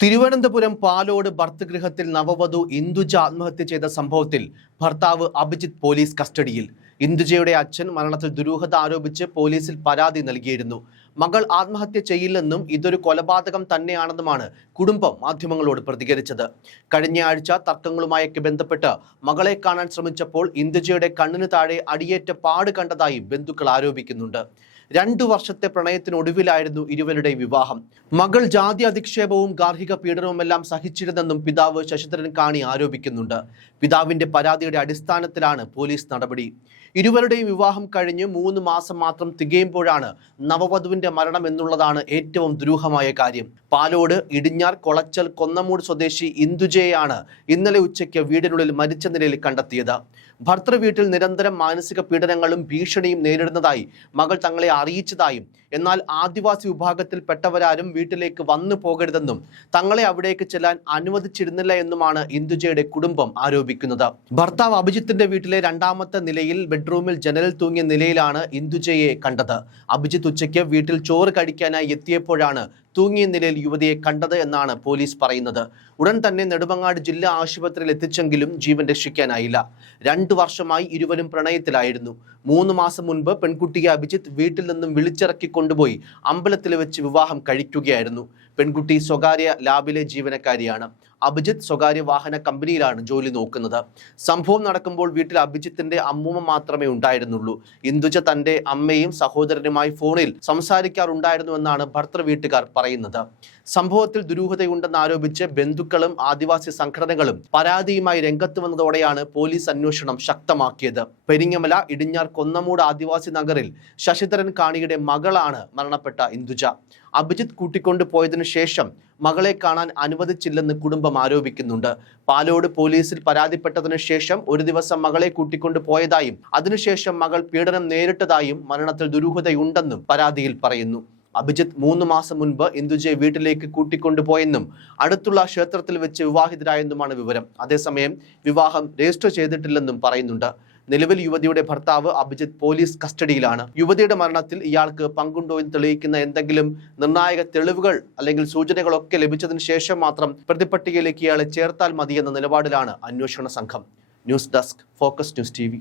തിരുവനന്തപുരം പാലോട് ഭർതൃഗൃഹത്തിൽ നവവധു ഇന്ദുജ ആത്മഹത്യ ചെയ്ത സംഭവത്തിൽ ഭർത്താവ് അഭിജിത്ത് പോലീസ് കസ്റ്റഡിയിൽ. ഇന്ദുജയുടെ അച്ഛൻ മരണത്തിൽ ദുരൂഹത ആരോപിച്ച് പോലീസിൽ പരാതി നൽകിയിരുന്നു. മകൾ ആത്മഹത്യ ചെയ്യില്ലെന്നും ഇതൊരു കൊലപാതകം തന്നെയാണെന്നുമാണ് കുടുംബം മാധ്യമങ്ങളോട് പ്രതികരിച്ചത്. കഴിഞ്ഞയാഴ്ച തർക്കങ്ങളുമായൊക്കെ ബന്ധപ്പെട്ട് മകളെ കാണാൻ ശ്രമിച്ചപ്പോൾ ഇന്ദുജയുടെ കണ്ണിന് താഴെ അടിയേറ്റ പാട് കണ്ടതായി ബന്ധുക്കൾ ആരോപിക്കുന്നുണ്ട്. 2 വർഷത്തെ പ്രണയത്തിനൊടുവിലായിരുന്നു ഇരുവരുടെ വിവാഹം. മകൾ ജാതി അധിക്ഷേപവും ഗാർഹിക പീഡനവുമെല്ലാം സഹിച്ചിരുന്നെന്നും പിതാവ് ശശിധരൻ കാണി ആരോപിക്കുന്നുണ്ട്. പിതാവിന്റെ പരാതിയുടെ അടിസ്ഥാനത്തിലാണ് പോലീസ് നടപടി. ഇരുവരുടെയും വിവാഹം കഴിഞ്ഞ് 3 മാസം മാത്രം തികയുമ്പോഴാണ് നവവധുവിന്റെ മരണം എന്നുള്ളതാണ് ഏറ്റവും ദുരൂഹമായ കാര്യം. പാലോട് ഇടിഞ്ഞാർ കൊളച്ചൽ കൊന്നമൂട് സ്വദേശി ഇന്ദുജയെയാണ് ഇന്നലെ ഉച്ചയ്ക്ക് വീടിനുള്ളിൽ മരിച്ച നിലയിൽ കണ്ടെത്തിയത്. ഭർത്തൃ വീട്ടിൽ നിരന്തരം മാനസിക പീഡനങ്ങളും ഭീഷണിയും നേരിടുന്നതായി മകൾ തങ്ങളെ അറിയിച്ചതായും, എന്നാൽ ആദിവാസി വിഭാഗത്തിൽപ്പെട്ടവരാരും വീട്ടിലേക്ക് വന്നു പോകരുതെന്നും തങ്ങളെ അവിടേക്ക് ചെല്ലാൻ അനുവദിച്ചിരുന്നില്ല എന്നുമാണ് ഇന്ദുജയുടെ കുടുംബം ആരോപിക്കുന്നത്. ഭർത്താവ് അഭിജിത്തിന്റെ വീട്ടിലെ 2ാമത്തെ നിലയിൽ ബെഡ്റൂമിൽ ജനലിൽ തൂങ്ങിയ നിലയിലാണ് ഇന്ദുജയെ കണ്ടത്. അഭിജിത്ത് ഉച്ചയ്ക്ക് വീട്ടിൽ ചോറ് കഴിക്കാനായി എത്തിയപ്പോഴാണ് തൂങ്ങിയ നിലയിൽ യുവതിയെ കണ്ടത് എന്നാണ് പോലീസ് പറയുന്നത്. ഉടൻ തന്നെ നെടുമങ്ങാട് ജില്ലാ ആശുപത്രിയിൽ എത്തിച്ചെങ്കിലും ജീവൻ രക്ഷിക്കാനായില്ല. 2 വർഷമായി ഇരുവരും പ്രണയത്തിലായിരുന്നു. 3 മാസം മുൻപ് പെൺകുട്ടിയെ അഭിജിത്ത് വീട്ടിൽ നിന്നും വിളിച്ചിറക്കി കൊണ്ടുപോയി അമ്പലത്തിൽ വെച്ച് വിവാഹം കഴിക്കുകയായിരുന്നു. പെൺകുട്ടി സ്വകാര്യ ലാബിലെ ജീവനക്കാരിയാണ്. അഭിജിത്ത് സ്വകാര്യ വാഹന കമ്പനിയിലാണ് ജോലി നോക്കുന്നത്. സംഭവം നടക്കുമ്പോൾ വീട്ടിൽ അഭിജിത്തിന്റെ അമ്മൂമ്മ മാത്രമേ ഉണ്ടായിരുന്നുള്ളൂ. ഇന്ദുജ തന്റെ അമ്മയും സഹോദരനുമായി ഫോണിൽ സംസാരിക്കാറുണ്ടായിരുന്നുവെന്നാണ് ഭർത്തൃ വീട്ടുകാർ പറയുന്നത്. സംഭവത്തിൽ ദുരൂഹതയുണ്ടെന്ന് ആരോപിച്ച് ബന്ധുക്കളും ആദിവാസി സംഘടനകളും പരാതിയുമായി രംഗത്ത് വന്നതോടെയാണ് പോലീസ് അന്വേഷണം ശക്തമാക്കിയത്. പെരിങ്ങമല ഇടിഞ്ഞാർ കൊന്നമൂട് ആദിവാസി നഗറിൽ ശശിധരൻ കാണിയുടെ മകളാണ് മരണപ്പെട്ട ഇന്ദുജ. അഭിജിത്ത് കൂട്ടിക്കൊണ്ടു പോയതിനു ശേഷം മകളെ കാണാൻ അനുവദിച്ചില്ലെന്ന് കുടുംബം ആരോപിക്കുന്നുണ്ട്. പാലോട് പോലീസിൽ പരാതിപ്പെട്ടതിനു ശേഷം ഒരു ദിവസം മകളെ കൂട്ടിക്കൊണ്ടു പോയതായും അതിനുശേഷം മകൾ പീഡനം നേരിട്ടതായും മരണത്തിൽ ദുരൂഹതയുണ്ടെന്നും പരാതിയിൽ പറയുന്നു. അഭിജിത്ത് 3 മാസം മുൻപ് ഇന്ദുജയെ വീട്ടിലേക്ക് കൂട്ടിക്കൊണ്ടുപോയെന്നും അടുത്തുള്ള ക്ഷേത്രത്തിൽ വെച്ച് വിവാഹിതരായെന്നുമാണ് വിവരം. അതേസമയം വിവാഹം രജിസ്റ്റർ ചെയ്തിട്ടില്ലെന്നും പറയുന്നുണ്ട്. നിലവിൽ യുവതിയുടെ ഭർത്താവ് അഭിജിത്ത് പോലീസ് കസ്റ്റഡിയിലാണ്. യുവതിയുടെ മരണത്തിൽ ഇയാൾക്ക് പങ്കുണ്ടോ എന്ന് തെളിയിക്കുന്ന എന്തെങ്കിലും നിർണായക തെളിവുകൾ അല്ലെങ്കിൽ സൂചനകളൊക്കെ ലഭിച്ചതിന് ശേഷം മാത്രം പ്രതിപട്ടികയിലേക്ക് ഇയാളെ ചേർത്താൽ മതിയെന്ന നിലപാടിലാണ് അന്വേഷണ സംഘം. News desk, focus news TV.